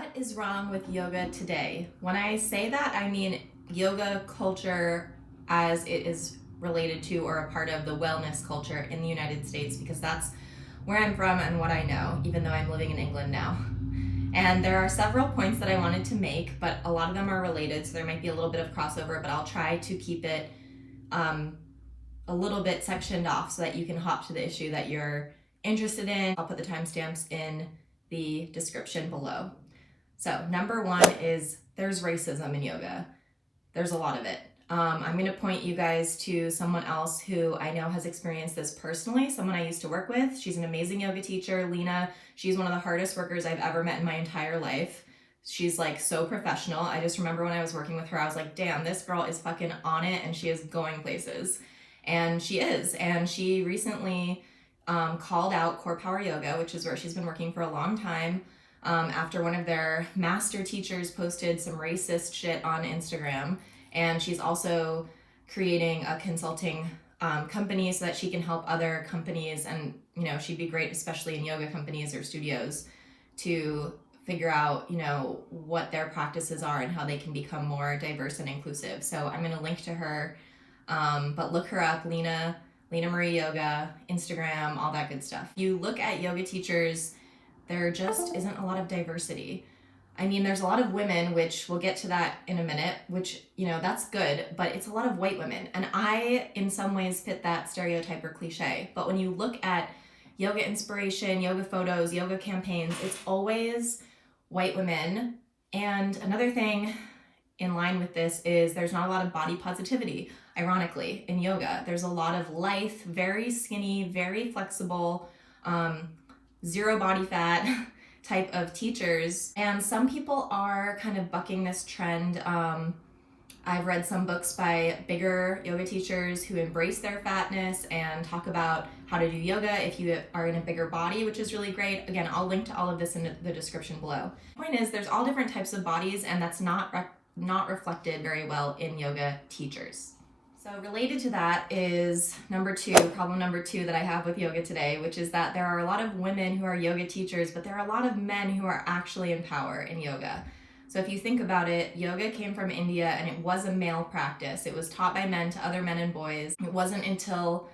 What is wrong with yoga today? When I say that, I mean yoga culture as it is related to or a part of the wellness culture in the United States, because that's where I'm from and what I know, even though I'm living in England now. And there are several points that I wanted to make, but a lot of them are related, so there might be a little bit of crossover, but I'll try to keep it a little bit sectioned off so that you can hop to the issue that you're interested in. I'll put the timestamps in the description below. So number one is there's racism in yoga. There's a lot of it. I'm going to point you guys to someone else who I know has experienced this personally, someone I used to work with. She's an amazing yoga teacher, Lena. She's one of the hardest workers I've ever met in my entire life. She's like so professional. I just remember when I was working with her, I was like, damn, this girl is fucking on it and she is going places. And she is. And she recently called out Core Power Yoga, which is where she's been working for a long time, after one of their master teachers posted some racist shit on Instagram. And she's also creating a consulting company so that she can help other companies, and you know, she'd be great, especially in yoga companies or studios, to figure out, you know, what their practices are and how they can become more diverse and inclusive. So I'm going to link to her, but look her up, Lena Marie Yoga, Instagram, all that good stuff. You look at yoga teachers, there just isn't a lot of diversity. I mean, there's a lot of women, which we'll get to that in a minute, which, you know, that's good, but it's a lot of white women. And I, in some ways, fit that stereotype or cliche. But when you look at yoga inspiration, yoga photos, yoga campaigns, it's always white women. And another thing in line with this is there's not a lot of body positivity, ironically, in yoga. There's a lot of lithe, very skinny, very flexible, zero body fat type of teachers. And some people are kind of bucking this trend. I've read some books by bigger yoga teachers who embrace their fatness and talk about how to do yoga if you are in a bigger body, which is really great. Again, I'll link to all of this in the description below. The point is, there's all different types of bodies, and that's not reflected very well in yoga teachers. So related to that is problem number two that I have with yoga today, which is that there are a lot of women who are yoga teachers, but there are a lot of men who are actually in power in yoga. So if you think about it, yoga came from India and it was a male practice. It was taught by men to other men and boys. It wasn't until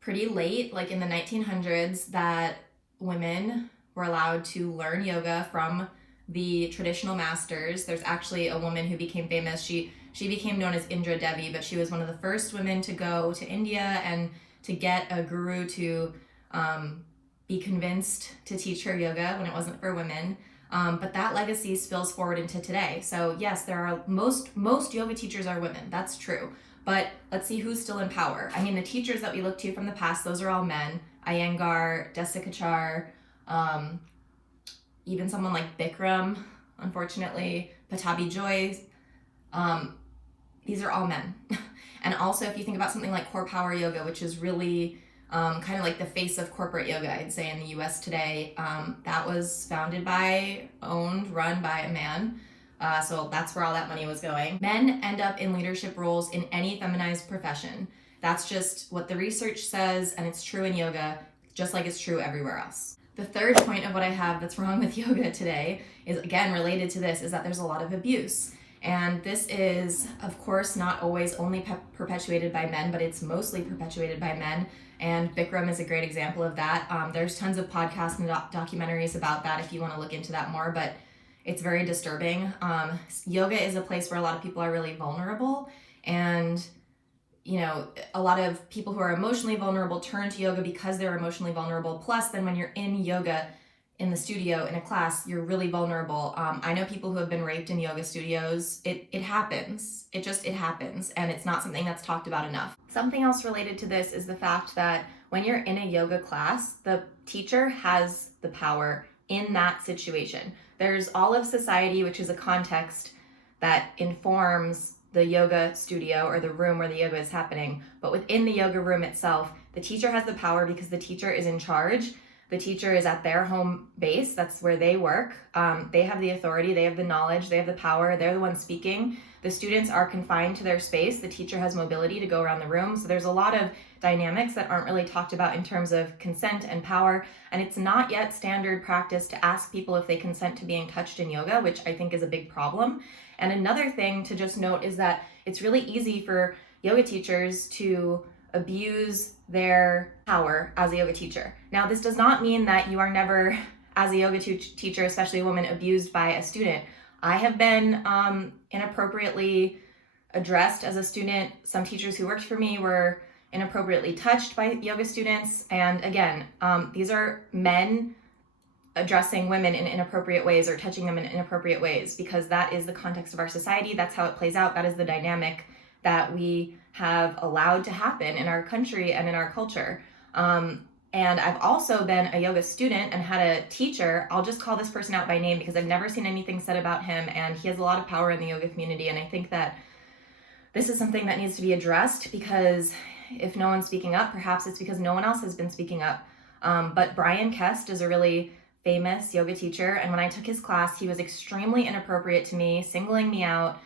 pretty late, like in the 1900s, that women were allowed to learn yoga from the traditional masters. There's actually a woman who became famous. She became known as Indra Devi, but she was one of the first women to go to India and to get a guru to be convinced to teach her yoga when it wasn't for women. But that legacy spills forward into today. So yes, there are most yoga teachers are women. That's true. But let's see who's still in power. I mean, the teachers that we look to from the past, those are all men. Iyengar, Desikachar, even someone like Bikram, unfortunately, Patabi Joy. These are all men. And also, if you think about something like Core Power Yoga, which is really kind of like the face of corporate yoga, I'd say, in the US today, that was founded by, run by a man. So that's where all that money was going. Men end up in leadership roles in any feminized profession. That's just what the research says, and it's true in yoga, just like it's true everywhere else. The third point of what I have that's wrong with yoga today is, again, related to this, is that there's a lot of abuse. And this is, of course, not always only perpetuated by men, but it's mostly perpetuated by men. And Bikram is a great example of that. There's tons of podcasts and documentaries about that if you want to look into that more, but it's very disturbing. Yoga is a place where a lot of people are really vulnerable, and you know, a lot of people who are emotionally vulnerable turn to yoga because they're emotionally vulnerable. Plus, then when you're in yoga, in the studio, in a class, you're really vulnerable. I know people who have been raped in yoga studios. It happens. It happens. And it's not something that's talked about enough. Something else related to this is the fact that when you're in a yoga class, the teacher has the power in that situation. There's all of society, which is a context that informs the yoga studio or the room where the yoga is happening. But within the yoga room itself, the teacher has the power because the teacher is in charge. The teacher is at their home base. That's where they work. They have the authority, they have the knowledge, they have the power, they're the ones speaking. The students are confined to their space. The teacher has mobility to go around the room. So there's a lot of dynamics that aren't really talked about in terms of consent and power. And it's not yet standard practice to ask people if they consent to being touched in yoga, which I think is a big problem. And another thing to just note is that it's really easy for yoga teachers to abuse their power as a yoga teacher. Now, this does not mean that you are never, as a yoga teacher, especially a woman, abused by a student. I have been inappropriately addressed as a student. Some teachers who worked for me were inappropriately touched by yoga students. And again, these are men addressing women in inappropriate ways or touching them in inappropriate ways, because that is the context of our society. That's how it plays out. That is the dynamic that we have allowed to happen in our country and in our culture. And I've also been a yoga student and had a teacher. I'll just call this person out by name because I've never seen anything said about him, and he has a lot of power in the yoga community. And I think that this is something that needs to be addressed, because if no one's speaking up, perhaps it's because no one else has been speaking up. But Brian Kest is a really famous yoga teacher, and when I took his class, he was extremely inappropriate to me, singling me out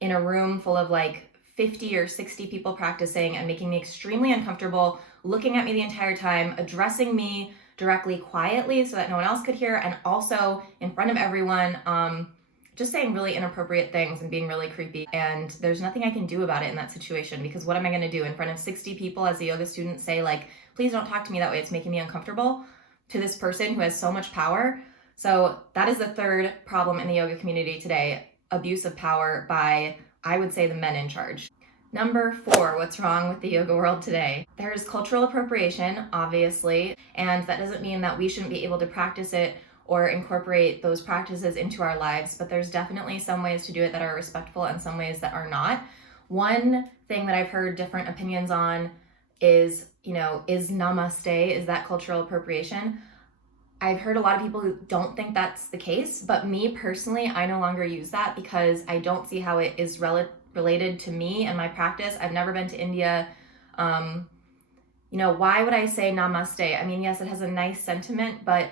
in a room full of like 50 or 60 people practicing and making me extremely uncomfortable, looking at me the entire time, addressing me directly quietly so that no one else could hear, and also in front of everyone, just saying really inappropriate things and being really creepy. And there's nothing I can do about it in that situation, because what am I going to do in front of 60 people as a yoga student say like, please don't talk to me that way, it's making me uncomfortable, to this person who has so much power? So that is the third problem in the yoga community today, abuse of power by, I would say, the men in charge. Number 4, what's wrong with the yoga world today? There's cultural appropriation, obviously, and that doesn't mean that we shouldn't be able to practice it or incorporate those practices into our lives, but there's definitely some ways to do it that are respectful and some ways that are not. One thing that I've heard different opinions on is, is namaste, is that cultural appropriation? I've heard a lot of people who don't think that's the case, but me personally, I no longer use that because I don't see how it is related to me and my practice. I've never been to India. Why would I say namaste? I mean, yes, it has a nice sentiment, but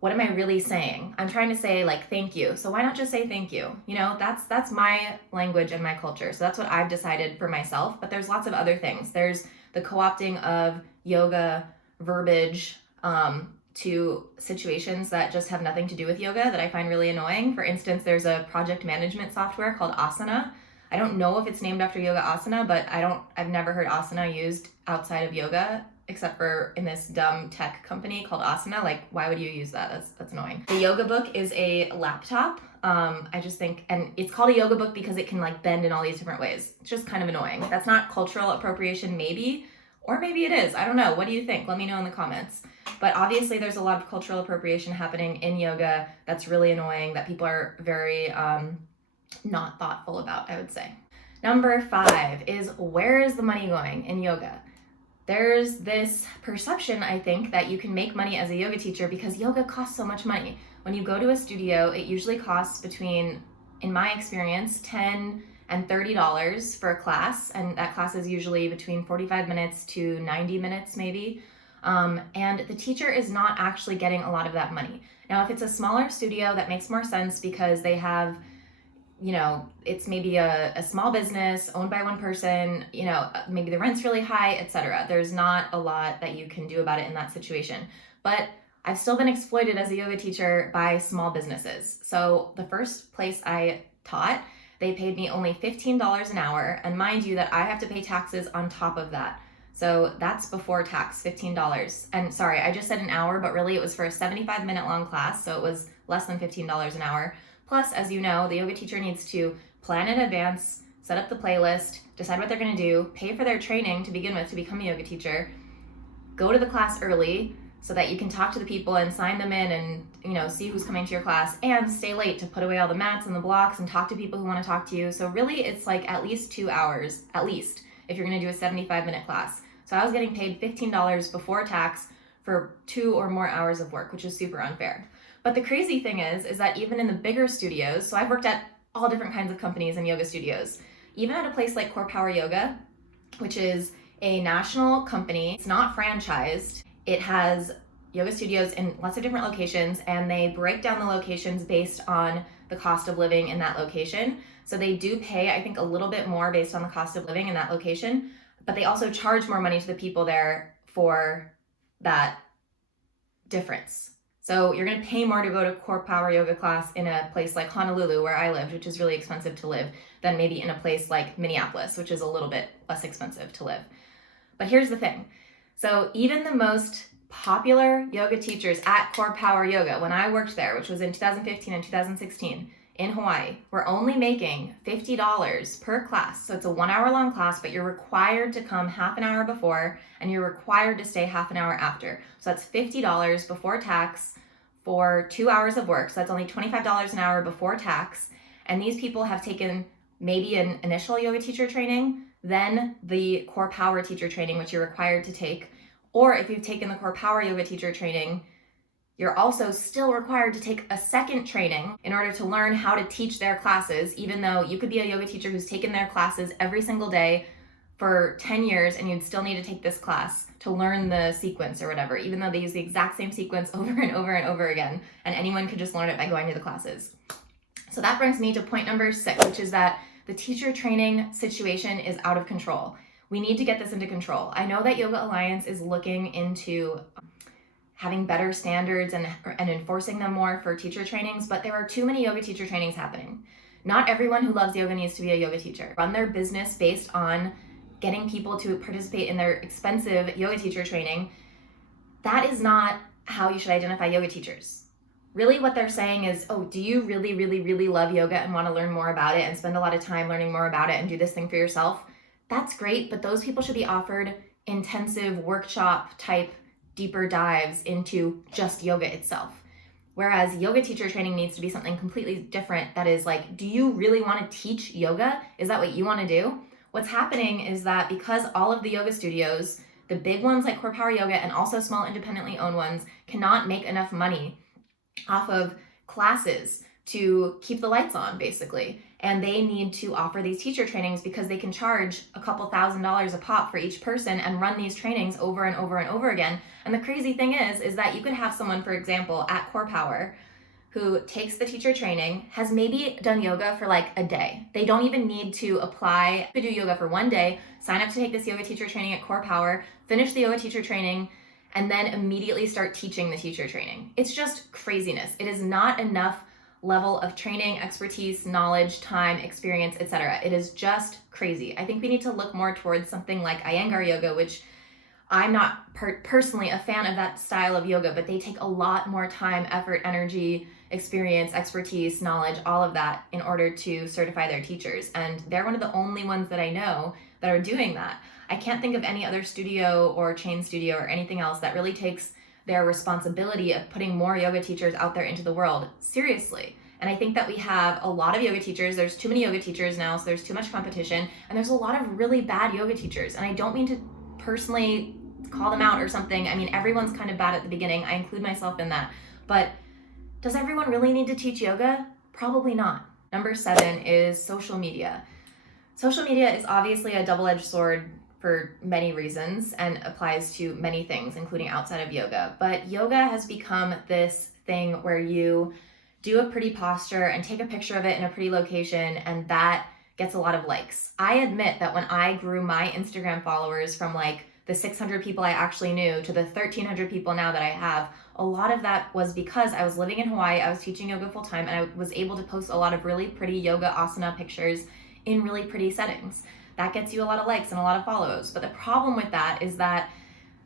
what am I really saying? I'm trying to say like, thank you. So why not just say thank you? That's my language and my culture. So that's what I've decided for myself, but there's lots of other things. There's the co-opting of yoga verbiage, to situations that just have nothing to do with yoga that I find really annoying. For instance, there's a project management software called Asana. I don't know if it's named after yoga asana, but I've never heard asana used outside of yoga, except for in this dumb tech company called Asana. Like, why would you use that? That's annoying. The yoga book is a laptop. I just think, and it's called a yoga book because it can like bend in all these different ways. It's just kind of annoying. That's not cultural appropriation, maybe, or maybe it is. I don't know. What do you think? Let me know in the comments. But obviously there's a lot of cultural appropriation happening in yoga that's really annoying, that people are very not thoughtful about, I would say. Number 5 is, where is the money going in yoga? There's this perception, I think, that you can make money as a yoga teacher because yoga costs so much money. When you go to a studio, it usually costs between, in my experience, $10 and $30 for a class, and that class is usually between 45 minutes to 90 minutes maybe. And the teacher is not actually getting a lot of that money. Now, if it's a smaller studio, that makes more sense because they have, it's maybe a small business owned by one person, maybe the rent's really high, etc. There's not a lot that you can do about it in that situation. But I've still been exploited as a yoga teacher by small businesses. So the first place I taught, they paid me only $15 an hour. And mind you that I have to pay taxes on top of that. So that's before tax, $15. And sorry, I just said an hour, but really it was for a 75-minute long class. So it was less than $15 an hour. Plus, as you know, the yoga teacher needs to plan in advance, set up the playlist, decide what they're going to do, pay for their training to begin with to become a yoga teacher, go to the class early so that you can talk to the people and sign them in and, see who's coming to your class, and stay late to put away all the mats and the blocks and talk to people who want to talk to you. So really it's like at least 2 hours, at least, if you're going to do a 75-minute class. So I was getting paid $15 before tax for 2 or more hours of work, which is super unfair. But the crazy thing is that even in the bigger studios, so I've worked at all different kinds of companies and yoga studios, even at a place like Core Power Yoga, which is a national company, it's not franchised, it has yoga studios in lots of different locations, and they break down the locations based on the cost of living in that location. So they do pay, I think, a little bit more based on the cost of living in that location, but they also charge more money to the people there for that difference. So you're going to pay more to go to core power yoga class in a place like Honolulu, where I lived, which is really expensive to live, than maybe in a place like Minneapolis, which is a little bit less expensive to live. But here's the thing. So even the most popular yoga teachers at Core Power Yoga, when I worked there, which was in 2015 and 2016 in Hawaii, were only making $50 per class. So it's a 1 hour long class, but you're required to come half an hour before and you're required to stay half an hour after. So that's $50 before tax for 2 hours of work. So that's only $25 an hour before tax. And these people have taken maybe an initial yoga teacher training, then the Core Power teacher training, which you're required to take. Or if you've taken the Core Power yoga teacher training, you're also still required to take a second training in order to learn how to teach their classes, even though you could be a yoga teacher who's taken their classes every single day for 10 years and you'd still need to take this class to learn the sequence or whatever, even though they use the exact same sequence over and over and over again, and anyone could just learn it by going to the classes. So that brings me to point number 6, which is that the teacher training situation is out of control. We need to get this into control. I know that Yoga Alliance is looking into having better standards and enforcing them more for teacher trainings, but there are too many yoga teacher trainings happening. Not everyone who loves yoga needs to be a yoga teacher. Run their business based on getting people to participate in their expensive yoga teacher training. That is not how you should identify yoga teachers. Really what they're saying is, oh, do you really, really, really love yoga and want to learn more about it and spend a lot of time learning more about it and do this thing for yourself? That's great, but those people should be offered intensive workshop type deeper dives into just yoga itself. Whereas yoga teacher training needs to be something completely different. That is like, do you really want to teach yoga? Is that what you want to do? What's happening is that because all of the yoga studios, the big ones like Core Power Yoga and also small independently owned ones, cannot make enough money off of classes to keep the lights on, basically. And they need to offer these teacher trainings because they can charge a couple $1,000s a pop for each person and run these trainings over and over and over again. And the crazy thing is that you could have someone, for example, at Core Power who takes the teacher training, has maybe done yoga for like a day. They don't even need to apply to do yoga for 1 day, sign up to take this yoga teacher training at Core Power, finish the yoga teacher training, and then immediately start teaching the teacher training. It's just craziness. It is not enough level of training, expertise, knowledge, time, experience, etc. It is just crazy. I think we need to look more towards something like Iyengar yoga, which I'm not personally a fan of that style of yoga, but they take a lot more time, effort, energy, experience, expertise, knowledge, all of that in order to certify their teachers. And they're one of the only ones that I know that are doing that. I can't think of any other studio or chain studio or anything else that really takes their responsibility of putting more yoga teachers out there into the world seriously. And I think that we have a lot of yoga teachers. There's too many yoga teachers now, so there's too much competition, and there's a lot of really bad yoga teachers. And I don't mean to personally call them out or something. I mean, everyone's kind of bad at the beginning. I include myself in that. But does everyone really need to teach yoga? Probably not. Number 7 is social media. Social media is obviously a double-edged sword for many reasons and applies to many things, including outside of yoga. But yoga has become this thing where you do a pretty posture and take a picture of it in a pretty location, and that gets a lot of likes. I admit that when I grew my Instagram followers from like the 600 people I actually knew to the 1,300 people now that I have, a lot of that was because I was living in Hawaii, I was teaching yoga full time, and I was able to post a lot of really pretty yoga asana pictures in really pretty settings. That gets you a lot of likes and a lot of follows. But the problem with that is that,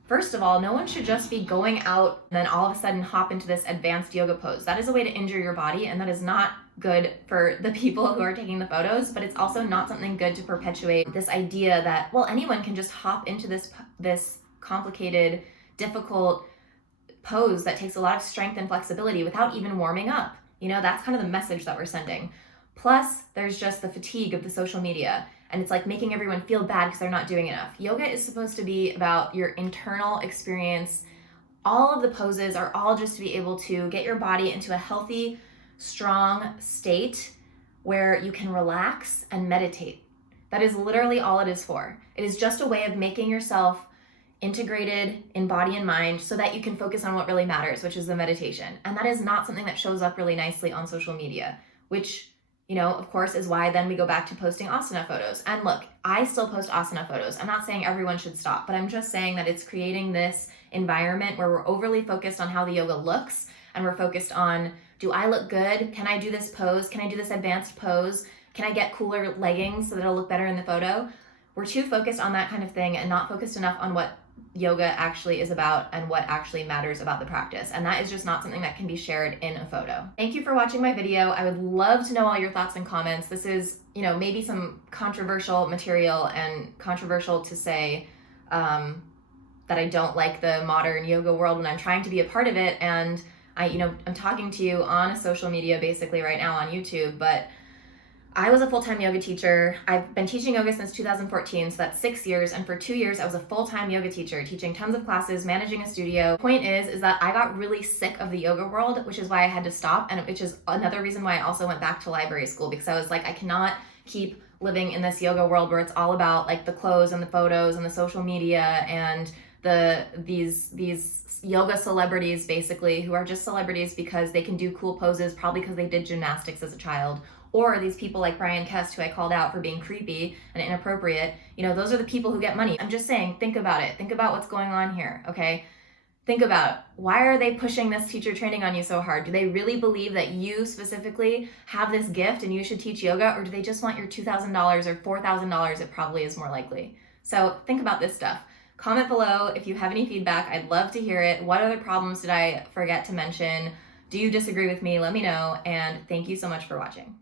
first of all, no one should just be going out and then all of a sudden hop into this advanced yoga pose. That is a way to injure your body, and that is not good for the people who are taking the photos, but it's also not something good to perpetuate this idea that, well, anyone can just hop into this complicated, difficult pose that takes a lot of strength and flexibility without even warming up. You know, that's kind of the message that we're sending. Plus, there's just the fatigue of the social media. And it's like making everyone feel bad because they're not doing enough. Yoga is supposed to be about your internal experience. All of the poses are all just to be able to get your body into a healthy, strong state where you can relax and meditate. That is literally all it is for. It is just a way of making yourself integrated in body and mind so that you can focus on what really matters, which is the meditation. And that is not something that shows up really nicely on social media, which, you know, of course, is why then we go back to posting asana photos. And look, I still post asana photos. I'm not saying everyone should stop, but I'm just saying that it's creating this environment where we're overly focused on how the yoga looks, and we're focused on, do I look good? Can I do this pose? Can I do this advanced pose? Can I get cooler leggings so that it'll look better in the photo? We're too focused on that kind of thing and not focused enough on what yoga actually is about and what actually matters about the practice. And that is just not something that can be shared in a photo. Thank you for watching my video. I would love to know all your thoughts and comments. This is, you know, maybe some controversial material and controversial to say that I don't like the modern yoga world when I'm trying to be a part of it. And I'm talking to you on a social media basically right now on YouTube, but I was a full-time yoga teacher. I've been teaching yoga since 2014, so that's 6 years. And for 2 years, I was a full-time yoga teacher, teaching tons of classes, managing a studio. Point is that I got really sick of the yoga world, which is why I had to stop. And which is another reason why I also went back to library school, because I was like, I cannot keep living in this yoga world where it's all about like the clothes and the photos and the social media and these yoga celebrities basically, who are just celebrities because they can do cool poses, probably because they did gymnastics as a child. Or these people like Brian Kest, who I called out for being creepy and inappropriate. You know, those are the people who get money. I'm just saying, think about it. Think about what's going on here, okay? Think about, why are they pushing this teacher training on you so hard? Do they really believe that you specifically have this gift and you should teach yoga? Or do they just want your $2,000 or $4,000? It probably is more likely. So think about this stuff. Comment below if you have any feedback. I'd love to hear it. What other problems did I forget to mention? Do you disagree with me? Let me know. And thank you so much for watching.